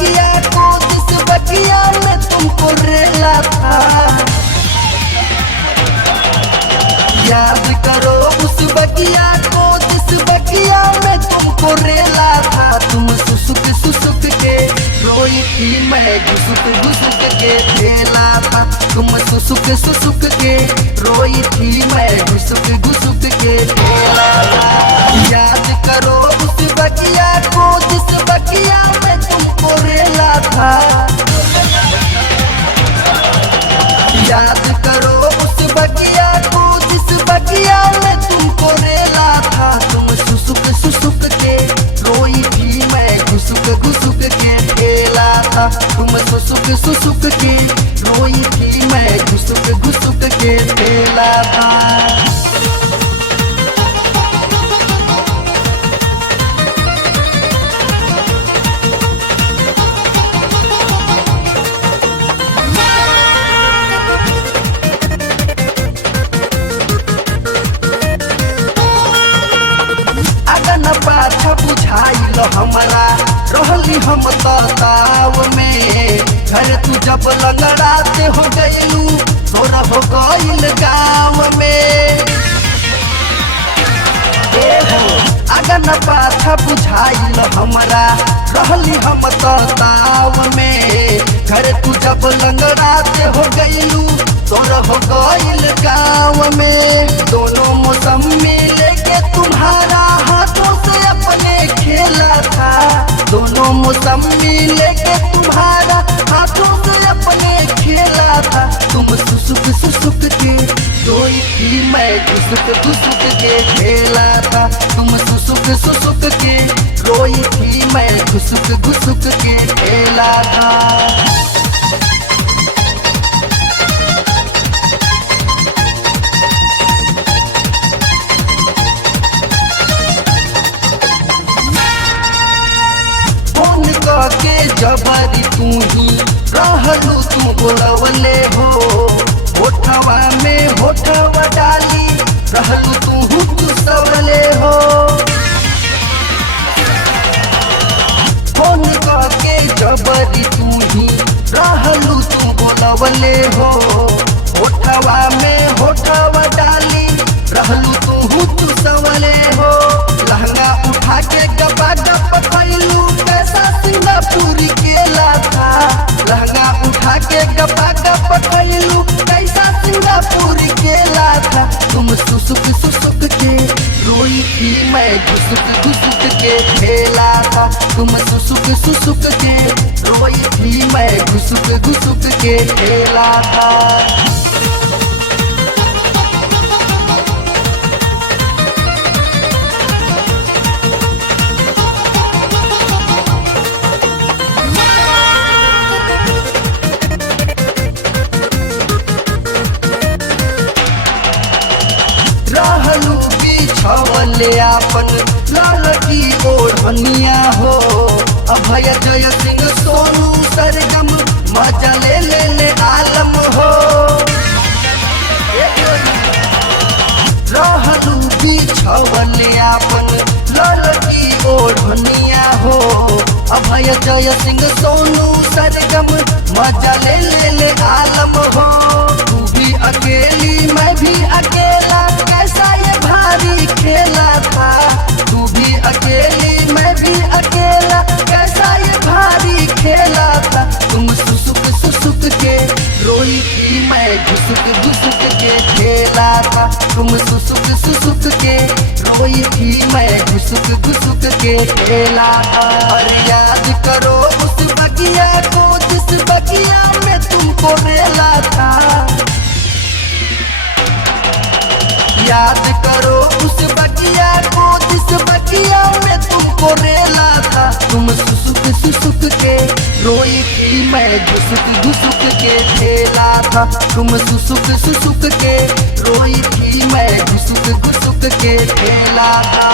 बगिया को, जिस बगिया में तुमको रेला था। याद करो उस बगिया को, जिस बगिया में तुमको रेला था। तुम सुसुक सुसुक के रोई थी, मैं घुसुक घुसुक के खेला था। तुम सुसुक सुसुक के रोई थी, मैं घुसुक घुसुक के खेला था। याद करो उस बगिया को, जिस बगिया में तुमको रेला था। याद करो उस बगिया को, जिस बगिया में तुमको रेला था। तुम सुसुक सुसुक के रोई थी, मैं घुसुक घुसुक के खेला था। तुम सुसुक सुसुक के रोई थी, मैं घुसुक घुसुक के खेला था। पाछा बुझाइल हमारा रहली हम ताव में। घर तू जब लंगड़ाते हो गइलू, तोरा हो गइल गाँव में। अगन पाछा बुझाइल हमारा रहली हम ताव में। घर तू जब लंगड़ाते हो गइलू, तोरा हो गइल गाँव में। दोनों मौसम में लेके तुम्हारा हाथों से अपने खेला था। दोनों मौसम में लेके तुम्हारा हाथों से अपने खेला था। तुम सुसुक सुसुक के रोई थी, मैं घुसुक घुसुक के खेला था। तुम सुसुक सुसुक के रोई थी, मैं घुसुक घुसुक के खेला था। के जबरी तू ही रहलू, तुम बोलवले हो। होठवा में होठवा डाली रहलू, तू सवले हो। फोन के जबरी तू ही रहलू, तुम बोलवले हो। होठवा में होठवा डाली रहलू, तू सवले हो। लहंगा उठा के गपा गप खैलू, कैसा सिंगापुरी केला था। लहंगा उठा के गपा गप खैलू, कैसा सिंगापुरी केला था। तुम सुसुक सुसुक के रोई थी, मैं घुसुक घुसुक के खेला था। तुम सुसुक सुसुक के रोई थी, मैं घुसुक घुसुक के खेला था। रहलू बिछवले आपन ललकी ओढ़निया हो। अभय जय सिंह सोनू सरगम मजा ले ले आलम हो। रहलू बिछवले आपन ललकी ओढ़निया हो। अभय जय सिंह सोनू सरगम मजा ले आलम हो। तू भी अकेली मैं भी अकेला, कैसा ये भारी खेला था। तू भी अकेली मैं भी अकेला, कैसा ये भारी खेला था। तुम सुसुक सुसुक के रोई थी, मैं घुसुक घुसुक के खेला था। तुम सुसुक सुसुक के रोई थी, मैं घुसुक घुसुक के खेला था। और याद करो उस बगिया को, जिस बगिया में तुमको रेला था। याद करो उस बगिया को, जिस बगिया में तुमको रेला था। तुम सुसुक सुसुक के रोई थी, मैं घुसुक घुसुक के खेला था। तुम सुसुक सुसुक के रोई थी, मैं घुसुक घुसुक के खेला था।